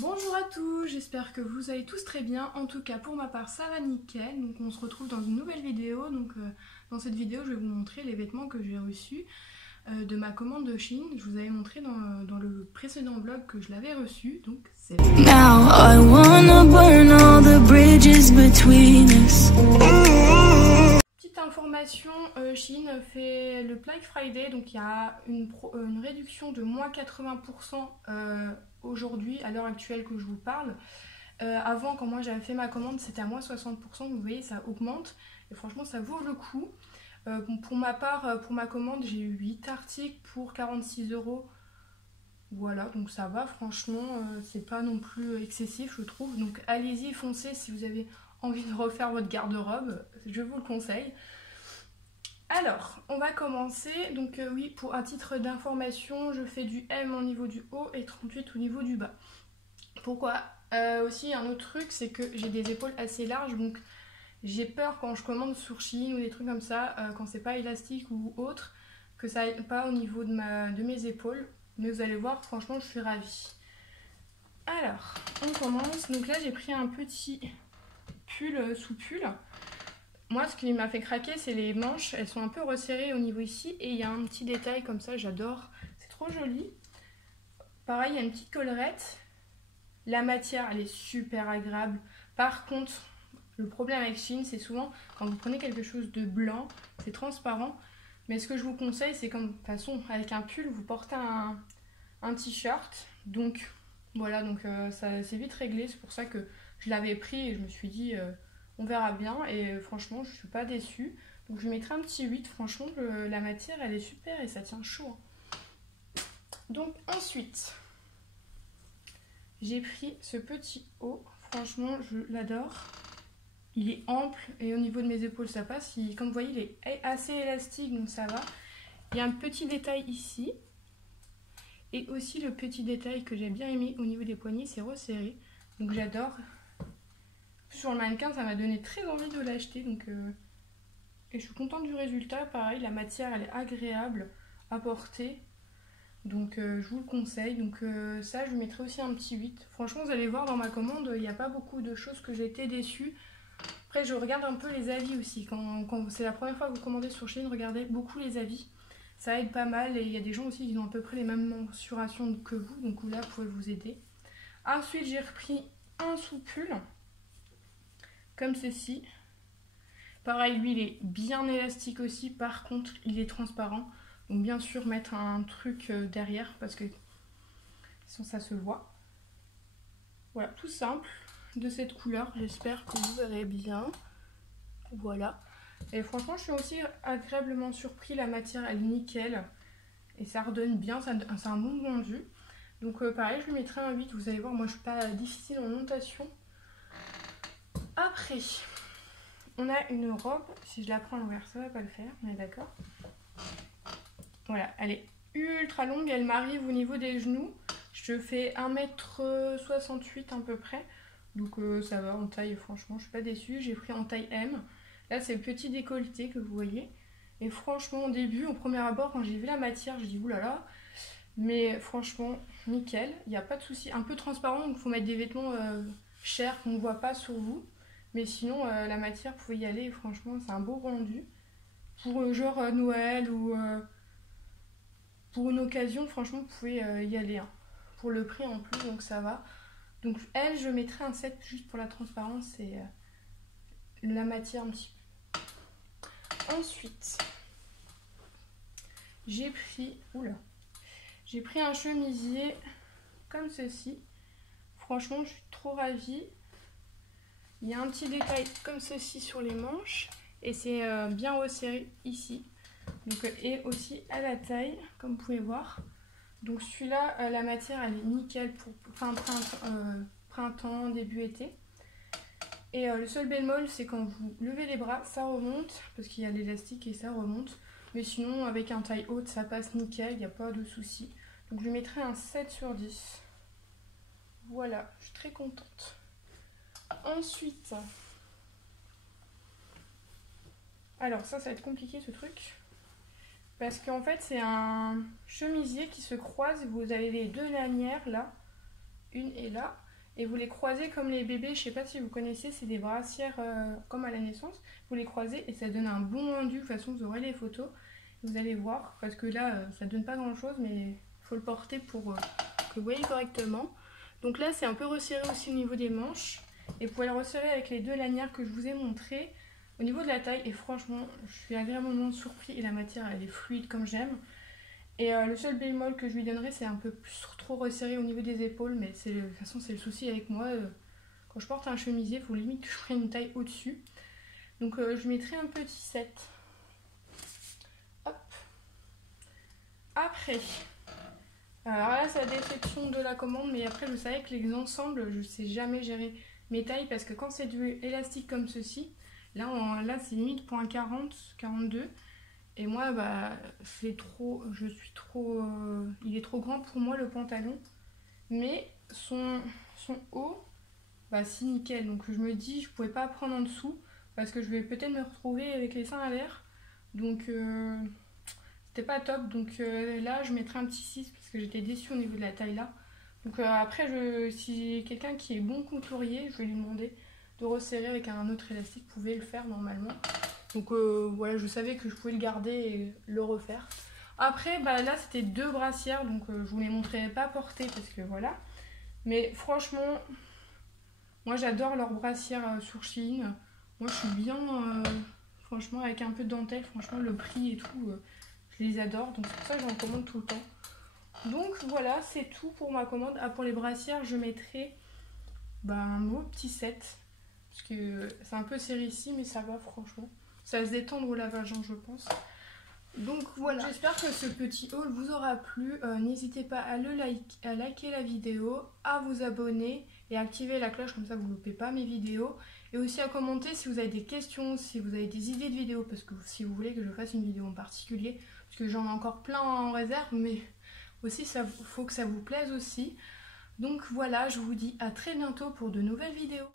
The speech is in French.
Bonjour à tous, j'espère que vous allez tous très bien. En tout cas pour ma part ça va nickel. Donc on se retrouve dans une nouvelle vidéo. Dans cette vidéo je vais vous montrer les vêtements que j'ai reçus de ma commande de Chine. Je vous avais montré dans le précédent vlog que je l'avais reçu. Donc c'est bon. Now I wanna burn all the bridges between us. Petite information, Chine fait le Black Friday, donc il y a une réduction de moins 80% aujourd'hui, à l'heure actuelle que je vous parle. Avant, quand moi j'avais fait ma commande, c'était à moins 60%, vous voyez, ça augmente. Et franchement, ça vaut le coup. Bon, pour ma part, pour ma commande, j'ai eu 8 articles pour 46 €. Voilà, donc ça va, franchement, c'est pas non plus excessif, je trouve. Donc allez-y, foncez si vous avez envie de refaire votre garde-robe, je vous le conseille. Alors, on va commencer. Donc oui, pour un titre d'information, je fais du M au niveau du haut et 38 au niveau du bas. Pourquoi aussi, un autre truc, c'est que j'ai des épaules assez larges, donc j'ai peur quand je commande sur Shein ou des trucs comme ça, quand c'est pas élastique ou autre, que ça aille pas au niveau de mes épaules. Mais vous allez voir, franchement, je suis ravie. Alors, on commence. Donc là, j'ai pris un petit pull sous pull. Moi, ce qui m'a fait craquer, c'est les manches. Elles sont un peu resserrées au niveau ici. Et il y a un petit détail comme ça, j'adore. C'est trop joli. Pareil, il y a une petite collerette. La matière, elle est super agréable. Par contre, le problème avec Shein, c'est souvent quand vous prenez quelque chose de blanc, c'est transparent. Mais ce que je vous conseille, c'est comme de toute façon, avec un pull, vous portez un t-shirt. Donc voilà, donc ça c'est vite réglé. C'est pour ça que je l'avais pris et je me suis dit, on verra bien. Et franchement, je ne suis pas déçue. Donc je mettrai un petit 8. Franchement, la matière, elle est super et ça tient chaud. Donc ensuite, j'ai pris ce petit haut. Franchement, je l'adore. Il est ample et au niveau de mes épaules ça passe. Comme vous voyez, il est assez élastique, donc ça va. Il y a un petit détail ici. Et aussi le petit détail que j'ai bien aimé au niveau des poignets, c'est resserré. Donc j'adore. Sur le mannequin, ça m'a donné très envie de l'acheter. Et je suis contente du résultat. Pareil, la matière, elle est agréable à porter. Donc je vous le conseille. Donc ça, je lui mettrai aussi un petit 8. Franchement, vous allez voir dans ma commande, il n'y a pas beaucoup de choses que j'ai été déçue. Après, je regarde un peu les avis aussi. Quand c'est la première fois que vous commandez sur Shein, regardez beaucoup les avis. Ça aide pas mal et il y a des gens aussi qui ont à peu près les mêmes mensurations que vous. Donc là, vous pouvez vous aider. Ensuite, j'ai repris un sous-pull. Comme ceci. Pareil, lui, il est bien élastique aussi. Par contre, il est transparent. Donc bien sûr, mettre un truc derrière parce que sinon ça se voit. Voilà, tout simple. De cette couleur, j'espère que vous verrez bien. Voilà. Et franchement, je suis aussi agréablement surpris. La matière, elle est nickel. Et ça redonne bien. C'est un bon rendu. Donc pareil, je lui mettrai un 8. Vous allez voir, moi je suis pas difficile en notation. Après, on a une robe. Si je la prends à l'envers, ça va pas le faire. On est d'accord? Voilà, elle est ultra longue. Elle m'arrive au niveau des genoux. Je fais 1,68 m à peu près. Donc ça va en taille, franchement, je suis pas déçue. J'ai pris en taille M. Là, c'est le petit décolleté que vous voyez. Et franchement, au début, au premier abord, quand j'ai vu la matière, je dis oulala. Mais franchement, nickel. Il n'y a pas de souci. Un peu transparent, donc il faut mettre des vêtements chers qu'on ne voit pas sur vous. Mais sinon, la matière, vous pouvez y aller. Et franchement, c'est un beau rendu. Pour genre Noël ou pour une occasion, franchement, vous pouvez y aller. Hein. Pour le prix en plus, donc ça va. Donc elle, je mettrai un 7 juste pour la transparence et la matière un petit peu. Ensuite, j'ai pris un chemisier comme ceci. Franchement, je suis trop ravie. Il y a un petit détail comme ceci sur les manches et c'est bien resserré ici. Donc, et aussi à la taille, comme vous pouvez voir. Donc celui-là, la matière, elle est nickel pour fin printemps, début été. Et le seul bémol, c'est quand vous levez les bras, ça remonte, parce qu'il y a l'élastique et ça remonte. Mais sinon, avec un taille haute, ça passe nickel, il n'y a pas de souci. Donc je lui mettrai un 7 sur 10. Voilà, je suis très contente. Ensuite, alors ça va être compliqué ce truc. Parce qu'en fait, c'est un chemisier qui se croise. Vous avez les deux lanières là. une est là. Et vous les croisez comme les bébés, je sais pas si vous connaissez, c'est des brassières comme à la naissance. Vous les croisez et ça donne un bon rendu. De toute façon, vous aurez les photos. Vous allez voir, parce que là, ça donne pas grand chose, mais il faut le porter pour que vous voyez correctement. Donc là, c'est un peu resserré aussi au niveau des manches. Et vous pouvez le resserrer avec les deux lanières que je vous ai montrées. Au niveau de la taille, et franchement, je suis agréablement surpris et la matière, elle est fluide comme j'aime. Et le seul bémol que je lui donnerais, c'est un peu plus trop resserré au niveau des épaules, mais de toute façon, c'est le souci avec moi. Quand je porte un chemisier, il faut limite que je prenne une taille au-dessus. Donc je mettrai un petit 7. Hop. Après, alors là, c'est la déception de la commande, mais après, vous savez que les ensembles, je sais jamais gérer mes tailles, parce que quand c'est du élastique comme ceci, là c'est limite point 40, 42. Et moi, bah, c'est trop, il est trop grand pour moi le pantalon. Mais son haut, bah, c'est nickel. Donc je me dis, je pouvais pas prendre en dessous parce que je vais peut-être me retrouver avec les seins à l'air. Donc c'était pas top. Donc là, je mettrai un petit 6 parce que j'étais déçue au niveau de la taille là. Donc après, si j'ai quelqu'un qui est bon couturier, je vais lui demander de resserrer avec un autre élastique. Vous pouvez le faire normalement. Donc voilà, je savais que je pouvais le garder et le refaire. Après, bah, là, c'était deux brassières, donc je vous les montrerai pas portées parce que voilà. Mais franchement, moi j'adore leurs brassières sur Shein. Moi je suis bien, franchement, avec un peu de dentelle, franchement, le prix et tout, je les adore. Donc c'est pour ça que j'en commande tout le temps. Donc voilà, c'est tout pour ma commande. Ah, pour les brassières, je mettrai bah, un beau petit 7. Parce que c'est un peu serré ici, mais ça va franchement. Ça va se détendre au lavage, je pense. Donc voilà, j'espère que ce petit haul vous aura plu. N'hésitez pas à liker la vidéo, à vous abonner et à activer la cloche, comme ça vous ne loupez pas mes vidéos. Et aussi à commenter si vous avez des questions, si vous avez des idées de vidéos, parce que si vous voulez que je fasse une vidéo en particulier, parce que j'en ai encore plein en réserve, mais aussi il faut que ça vous plaise aussi. Donc voilà, je vous dis à très bientôt pour de nouvelles vidéos.